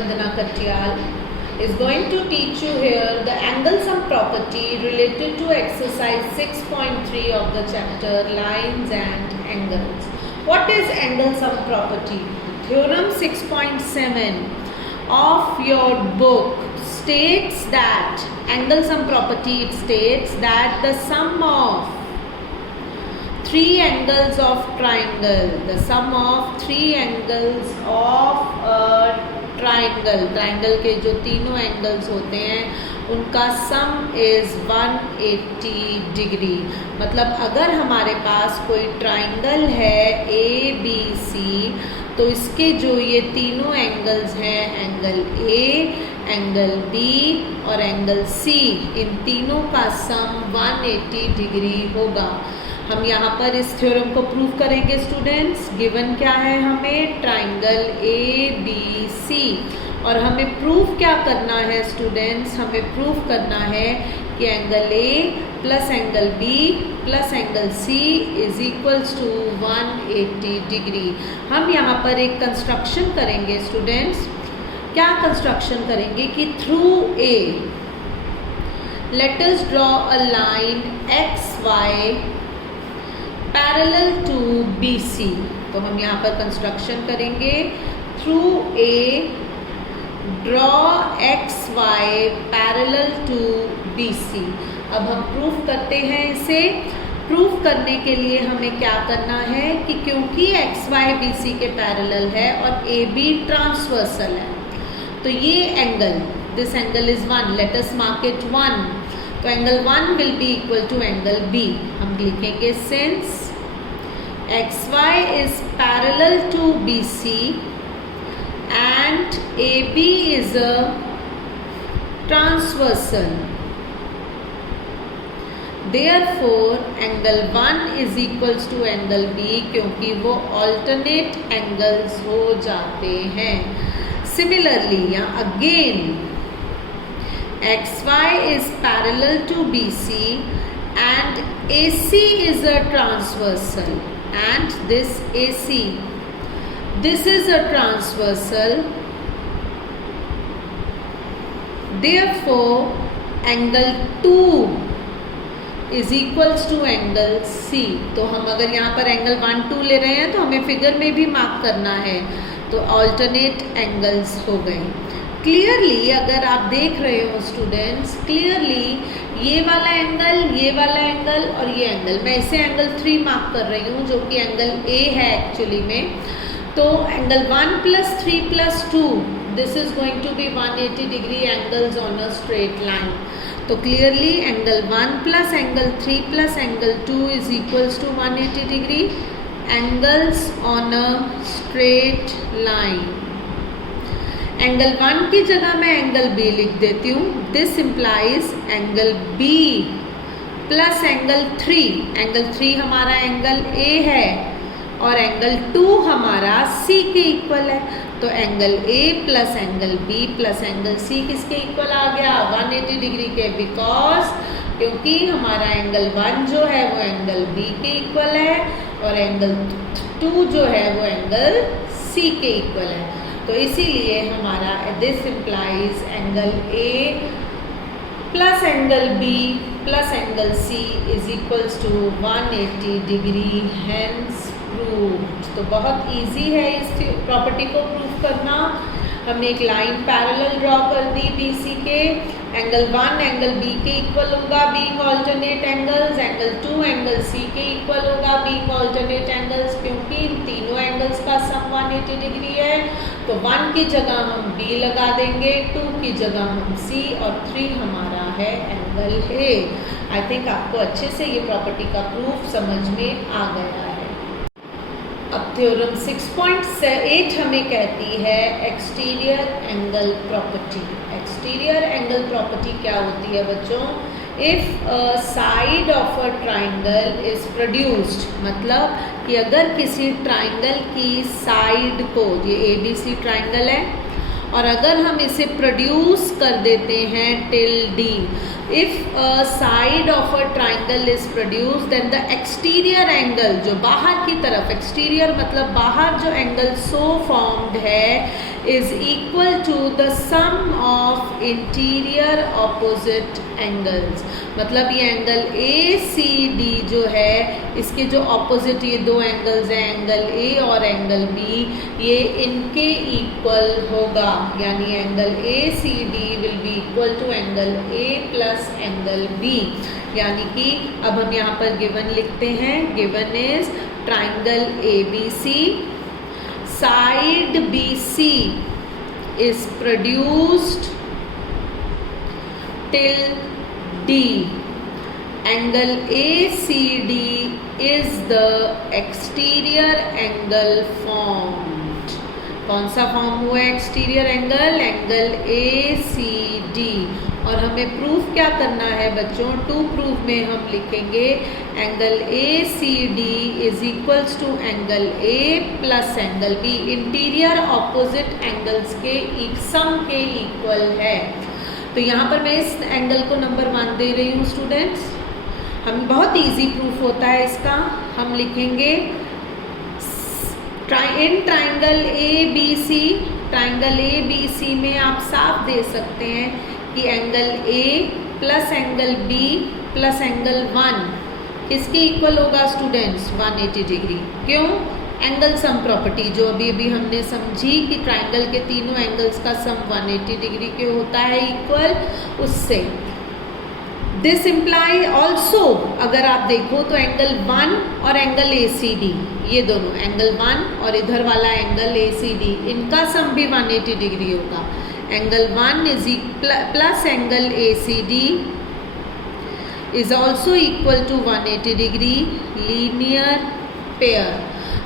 Vandana Katyal is going to teach you here the angle sum property related to exercise 6.3 of the chapter lines and angles. What is angle sum property? Theorem 6.7 of your book states that angle sum property, it states that the sum of three angles of triangle, the sum of three angles of a triangle के जो तीनों angles होते हैं उनका सम is 180 degree. मतलब अगर हमारे पास कोई ट्राइंगल है ए बी सी, तो इसके जो ये तीनों एंगल्स हैं, एंगल ए, एंगल बी और एंगल सी, इन तीनों का सम 180 डिग्री होगा। हम यहाँ पर इस थ्योरम को प्रूव करेंगे स्टूडेंट्स। गिवन क्या है हमें? ट्राइंगल ए बी सी, और हमें प्रूव क्या करना है स्टूडेंट्स? हमें प्रूव करना है कि angle A plus angle B plus angle C is equals to 180 degree. हम यहाँ पर एक कंस्ट्रक्शन करेंगे स्टूडेंट्स। क्या कंस्ट्रक्शन करेंगे कि through A let us draw a line X Y parallel to B C. तो हम यहाँ पर कंस्ट्रक्शन करेंगे through A draw X Y parallel to B C. अब हम प्रूफ करते हैं इसे। प्रूफ करने के लिए हमें क्या करना है कि क्योंकि एक्स वाई बी सी के पैरेलल है और ए बी ट्रांसवर्सल है, तो ये angle, this angle is 1, let us mark it 1। तो angle 1 will be equal to angle B. हम लिखेंगे since XY is parallel to BC and AB is a transversal, therefore angle 1 is equals to angle B, क्योंकि वो alternate angles हो जाते हैं। Similarly, यहाँ again XY is parallel to BC and AC is a transversal, and this AC, this is a transversal, therefore angle 2 is equals to angle C। तो हम अगर यहाँ पर एंगल 1 2 ले रहे हैं तो हमें फिगर में भी मार्क करना है, तो ऑल्टरनेट एंगल्स हो गए। क्लियरली अगर आप देख रहे हो स्टूडेंट्स, क्लियरली ये वाला एंगल और ये एंगल, मैं इसे एंगल 3 मार्क कर रही हूँ जो कि एंगल ए है एक्चुअली में। तो angle 1 plus 3 plus 2, this is going to be 180 degree angles on a straight line. तो clearly angle 1 plus angle 3 plus angle 2 is equals to 180 degree angles on a straight line. Angle 1 की जगह मैं angle B लिख देती हूँ। This implies angle B plus angle 3। Angle 3 हमारा angle A है और एंगल 2 हमारा सी के इक्वल है। तो angle A plus angle B plus angle C किसके इक्वल आ गया? 180 डिग्री के, बिकॉज क्योंकि हमारा एंगल 1 जो है वो एंगल बी के इक्वल है और एंगल 2 जो है वो एंगल सी के इक्वल है। तो इसीलिए हमारा this implies angle A plus angle B plus angle C is equals to 180 degree, hence proved. तो बहुत इजी है इस प्रॉपर्टी को प्रूव करना। हमने एक लाइन पैरेलल ड्रॉ कर दी बी सी के, एंगल 1 एंगल बी के इक्वल होगा being alternate angles, angle 2 angle C के इक्वल होगा बीइंग ऑल्टरनेट एंगल्स, क्योंकि इन तीनों एंगल्स का सम 180 डिग्री है। तो 1 की जगह हम बी लगा देंगे, 2 की जगह हम सी और 3 हमारा है एंगल ए। आई थिंक आपको अच्छे से ये प्रॉपर्टी का प्रूफ समझ में आ गया है। अब थ्योरम 6.8 हमें कहती है exterior angle property. Exterior angle property क्या होती है बच्चों? If a side of a triangle is produced, मतलब कि अगर किसी ट्राइंगल की साइड को, ये ए बी सी ट्राइंगल है और अगर हम इसे प्रोड्यूस कर देते हैं till D, if a side of a triangle is produce then the exterior angle, जो बाहर की तरफ, एक्सटीरियर मतलब बाहर जो एंगल सो फॉर्म्ड है, is equal to the sum of interior opposite angles. मतलब ये एंगल ए सी डी जो है, इसके जो ऑपोजिट ये दो एंगल्स हैं, एंगल ए और एंगल बी, ये इनके इक्वल होगा। यानी angle A C D will be equal to angle A plus angle B. यानी कि अब हम यहाँ पर गिवन लिखते हैं। Given is triangle A B C, side B C is produced till D. Angle ACD is the exterior angle formed. कौन सा फॉर्म हुआ एक्सटीरियर एंगल? Angle ACD। और हमें प्रूफ क्या करना है बच्चों? टू प्रूफ में हम लिखेंगे angle ACD is equals to angle A plus angle B। Interior opposite angles के सम के इक्वल है। तो यहाँ पर मैं इस एंगल को नंबर 1 दे रही हूँ स्टूडेंट्स। हम बहुत इजी प्रूफ होता है इसका। हम लिखेंगे in triangle ABC, triangle ABC में आप साफ दे सकते हैं कि angle A plus angle B plus angle 1 किसके इक्वल होगा स्टूडेंट्स? 180 डिग्री। क्यों? एंगल सम प्रॉपर्टी जो अभी हमने समझी कि ट्राइंगल के तीनों एंगल्स का सम 180 डिग्री के होता है इक्वल, उससे दिस इम्प्लाई ऑल्सो अगर आप देखो तो एंगल 1 और एंगल ACD, ये दोनों एंगल 1 और इधर वाला एंगल ACD, इनका सम भी 180 डिग्री होगा। Angle 1 is plus angle ACD is also equal to 180 degree. Linear pair,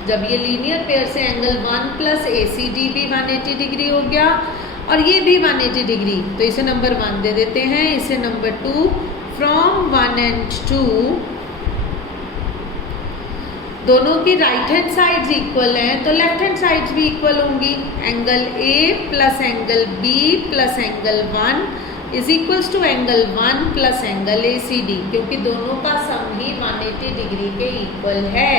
जब ये लीनियर पेयर से एंगल 1 प्लस ACD भी 180 डिग्री हो गया और ये भी 180 डिग्री, तो इसे नंबर 1 दे देते हैं। इसे नंबर 2 फ्रॉम 1 and 2 दोनों की राइट हैंड साइड्स इक्वल हैं तो लेफ्ट हैंड साइड्स भी इक्वल होंगी। Angle A plus angle B plus angle 1 is equals to angle 1 plus angle ACD, क्योंकि दोनों का सम ही 180 डिग्री के इक्वल है।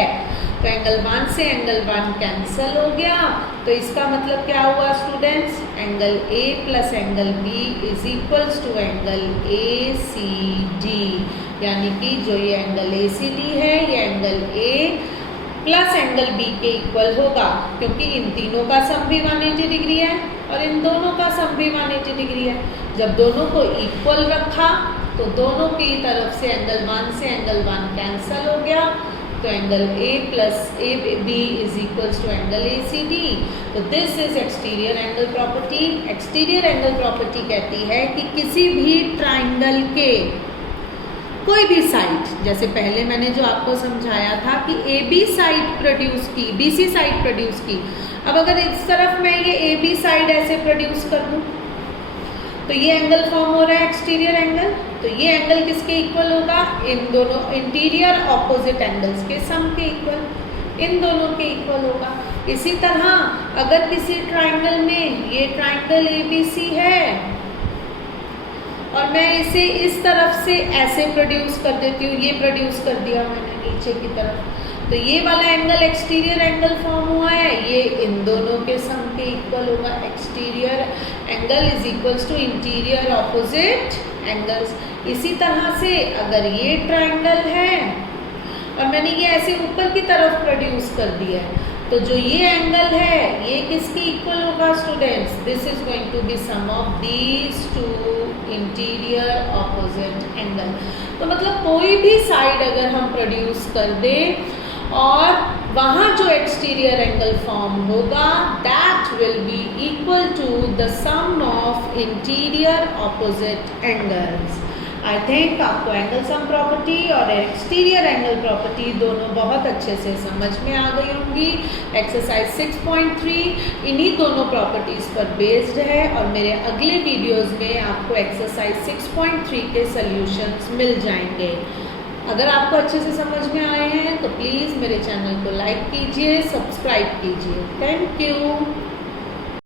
तो एंगल 1 से एंगल 1 कैंसिल हो गया। तो इसका मतलब क्या हुआ students? Angle A plus angle B is equals to angle ACD। यानी कि जो ये एंगल ACD है ये angle A plus angle B के इक्वल होगा, क्योंकि इन तीनों का सम भी 180 डिग्री है और इन दोनों का सम भी 180 डिग्री है। जब दोनों को इक्वल रखा तो दोनों की तरफ से एंगल 1 से एंगल 1 कैंसिल हो गया। तो angle A plus AB is equals to angle ACD। तो this is exterior angle property. Exterior angle property कहती है कि किसी भी ट्राइंगल के कोई भी साइड, जैसे पहले मैंने जो आपको समझाया था कि AB साइड प्रोड्यूस की, BC साइड प्रोड्यूस की। अब अगर इस तरफ मैं ये AB साइड ऐसे प्रोड्यूस कर दूं तो ये एंगल फॉर्म हो रहा है एक्सटीरियर एंगल। तो ये एंगल किसके इक्वल होगा? इन दोनों इंटीरियर ऑपोजिट एंगल्स के सम के इक्वल, इन दोनों के इक्वल होगा। इसी तरह अगर किसी ट्राइंगल में ये ट्राइंगल ABC है और मैं इसे इस तरफ से ऐसे प्रोड्यूस कर देती हूँ, ये प्रोड्यूस कर दिया मैंने नीचे की तरफ, तो ये वाला एंगल एक्सटीरियर एंगल फॉर्म हुआ है, ये इन दोनों के सम के इक्वल होगा। Exterior angle is equals to interior opposite angles. इसी तरह से अगर ये ट्राइंगल है और मैंने ये ऐसे ऊपर की तरफ प्रोड्यूस कर दिया है, तो जो ये एंगल है ये किसके इक्वल होगा students? This is going to be sum of these two interior opposite angle. तो मतलब कोई भी साइड अगर हम प्रोड्यूस कर दें और वहाँ जो एक्सटीरियर एंगल फॉर्म होगा that will be equal to the sum of interior opposite angles. I think आपको एंगल सम प्रॉपर्टी और एक्सटीरियर एंगल प्रॉपर्टी दोनों बहुत अच्छे से समझ में आ गई होंगी। एक्सरसाइज 6.3 इन्हीं दोनों प्रॉपर्टीज़ पर बेस्ड है और मेरे अगले वीडियोस में आपको एक्सरसाइज 6.3 के सॉल्यूशंस मिल जाएंगे। अगर आपको अच्छे से समझ में आए हैं तो प्लीज़ मेरे चैनल को लाइक कीजिए, सब्सक्राइब कीजिए। Thank you.